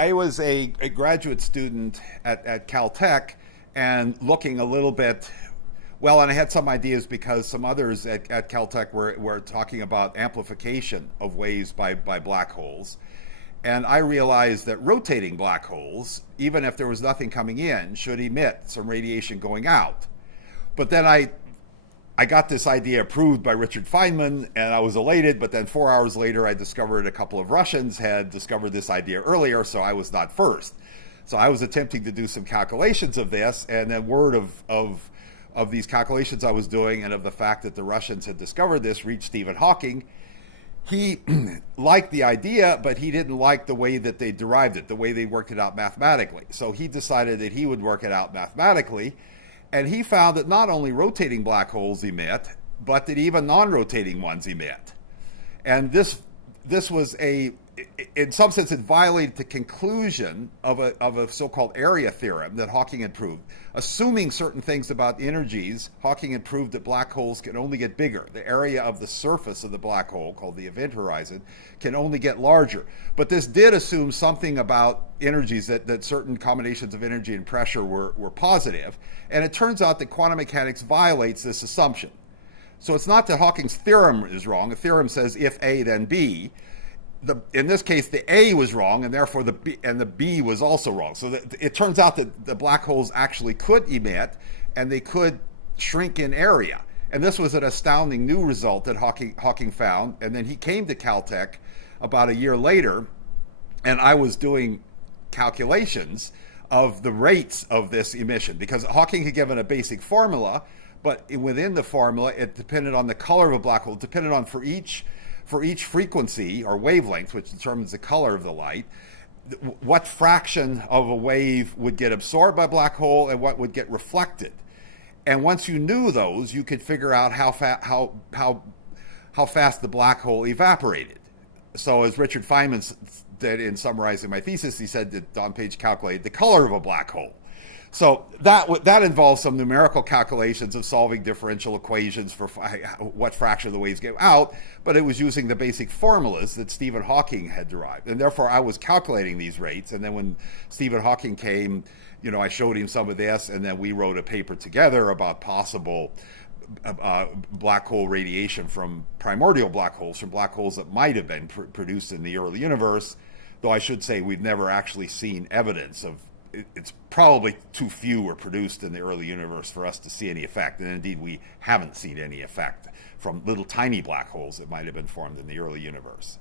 I was a graduate student at Caltech and looking a little bit, well, and I had some ideas because some others at Caltech were talking about amplification of waves by black holes. And I realized that rotating black holes, even if there was nothing coming in, should emit some radiation going out. But then I got this idea approved by Richard Feynman, and I was elated, but then 4 hours later I discovered a couple of Russians had discovered this idea earlier, so I was not first. So I was attempting to do some calculations of this, and then word of these calculations I was doing and of the fact that the Russians had discovered this reached Stephen Hawking. He liked the idea, but he didn't like the way that they derived it, the way they worked it out mathematically. So he decided that he would work it out mathematically, and he found that not only rotating black holes emit, but that even non-rotating ones emit. And this was in some sense, it violated the conclusion of a so-called area theorem that Hawking had proved. Assuming certain things about energies, Hawking had proved that black holes can only get bigger. The area of the surface of the black hole, called the event horizon, can only get larger. But this did assume something about energies, that certain combinations of energy and pressure were positive. And it turns out that quantum mechanics violates this assumption. So it's not that Hawking's theorem is wrong. The theorem says if A, then B. In this case, the A was wrong, and therefore the B was also wrong. So it turns out that the black holes actually could emit, and they could shrink in area. And this was an astounding new result that Hawking found. And then he came to Caltech about a year later, and I was doing calculations of the rates of this emission, because Hawking had given a basic formula, but within the formula, it depended on the color of a black hole. It depended on for each frequency or wavelength, which determines the color of the light, what fraction of a wave would get absorbed by a black hole and what would get reflected. And once you knew those, you could figure out how fast the black hole evaporated. So as Richard Feynman did in summarizing my thesis, he said that Don Page calculated the color of a black hole. So that involves some numerical calculations of solving differential equations for what fraction of the waves get out, but it was using the basic formulas that Stephen Hawking had derived. And therefore, I was calculating these rates. And then when Stephen Hawking came, I showed him some of this, and then we wrote a paper together about possible black hole radiation from primordial black holes, from black holes that might have been produced in the early universe, though I should say we've never actually seen evidence of. It's probably too few were produced in the early universe for us to see any effect. And indeed, we haven't seen any effect from little tiny black holes that might have been formed in the early universe.